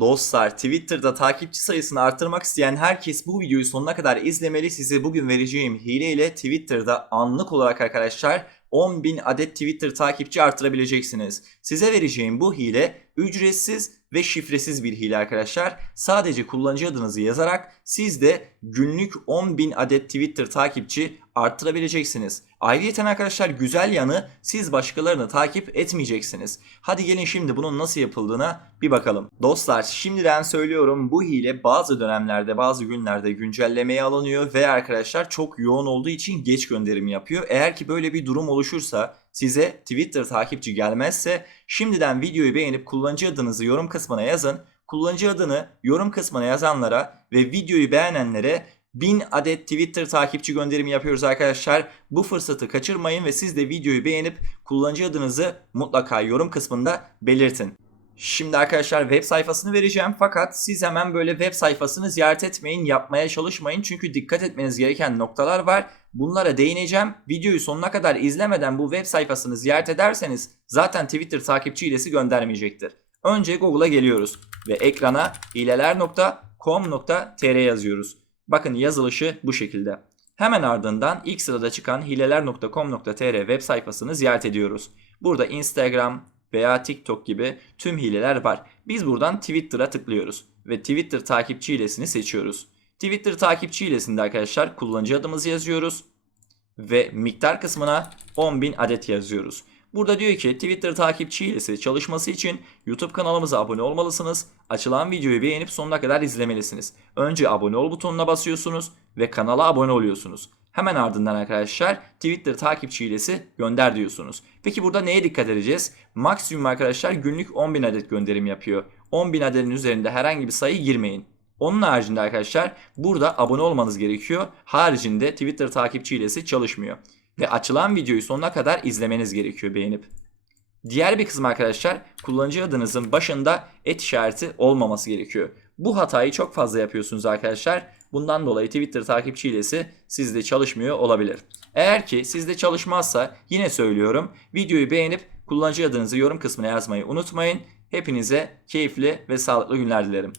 Dostlar Twitter'da takipçi sayısını artırmak isteyen herkes bu videoyu sonuna kadar izlemeli. Size bugün vereceğim hile ile Twitter'da anlık olarak arkadaşlar 10.000 adet Twitter takipçi artırabileceksiniz. Size vereceğim bu hile ücretsiz ve şifresiz bir hile arkadaşlar. Sadece kullanıcı adınızı yazarak siz de günlük 10.000 adet Twitter takipçi arttırabileceksiniz. Ayrıca arkadaşlar güzel yanı siz başkalarını takip etmeyeceksiniz. Hadi gelin şimdi bunun nasıl yapıldığına bir bakalım. Dostlar şimdiden söylüyorum bu hile bazı dönemlerde bazı günlerde güncellemeye alınıyor ve arkadaşlar çok yoğun olduğu için geç gönderim yapıyor. Eğer ki böyle bir durum oluşursa size Twitter takipçi gelmezse şimdiden videoyu beğenip kullanıcı adınızı yorum kısmına yazın. Kullanıcı adını yorum kısmına yazanlara ve videoyu beğenenlere 1000 adet Twitter takipçi gönderimi yapıyoruz arkadaşlar. Bu fırsatı kaçırmayın ve siz de videoyu beğenip kullanıcı adınızı mutlaka yorum kısmında belirtin. Şimdi arkadaşlar web sayfasını vereceğim fakat siz hemen böyle web sayfasını ziyaret etmeyin, yapmaya çalışmayın. Çünkü dikkat etmeniz gereken noktalar var. Bunlara değineceğim. Videoyu sonuna kadar izlemeden bu web sayfasını ziyaret ederseniz zaten Twitter takipçi hilesi göndermeyecektir. Önce Google'a geliyoruz ve ekrana hileler.com.tr yazıyoruz. Bakın yazılışı bu şekilde. Hemen ardından ilk sırada çıkan hileler.com.tr web sayfasını ziyaret ediyoruz. Burada Instagram veya TikTok gibi tüm hileler var. Biz buradan Twitter'a tıklıyoruz ve Twitter takipçi hilesini seçiyoruz. Twitter takipçi hilesinde arkadaşlar kullanıcı adımızı yazıyoruz ve miktar kısmına 10.000 adet yazıyoruz. Burada diyor ki Twitter takipçi çalışması için YouTube kanalımıza abone olmalısınız. Açılan videoyu beğenip sonuna kadar izlemelisiniz. Önce abone ol butonuna basıyorsunuz ve kanala abone oluyorsunuz. Hemen ardından arkadaşlar Twitter takipçi hilesi gönder diyorsunuz. Peki burada neye dikkat edeceğiz? Maksimum arkadaşlar günlük 10.000 adet gönderim yapıyor. 10.000 adetin üzerinde herhangi bir sayı girmeyin. Onun haricinde arkadaşlar burada abone olmanız gerekiyor. Haricinde Twitter takipçi hilesi çalışmıyor. Ve açılan videoyu sonuna kadar izlemeniz gerekiyor beğenip. Diğer bir kısım arkadaşlar kullanıcı adınızın başında et işareti olmaması gerekiyor. Bu hatayı çok fazla yapıyorsunuz arkadaşlar. Bundan dolayı Twitter takipçi hilesi sizde çalışmıyor olabilir. Eğer ki sizde çalışmazsa yine söylüyorum videoyu beğenip kullanıcı adınızı yorum kısmına yazmayı unutmayın. Hepinize keyifli ve sağlıklı günler dilerim.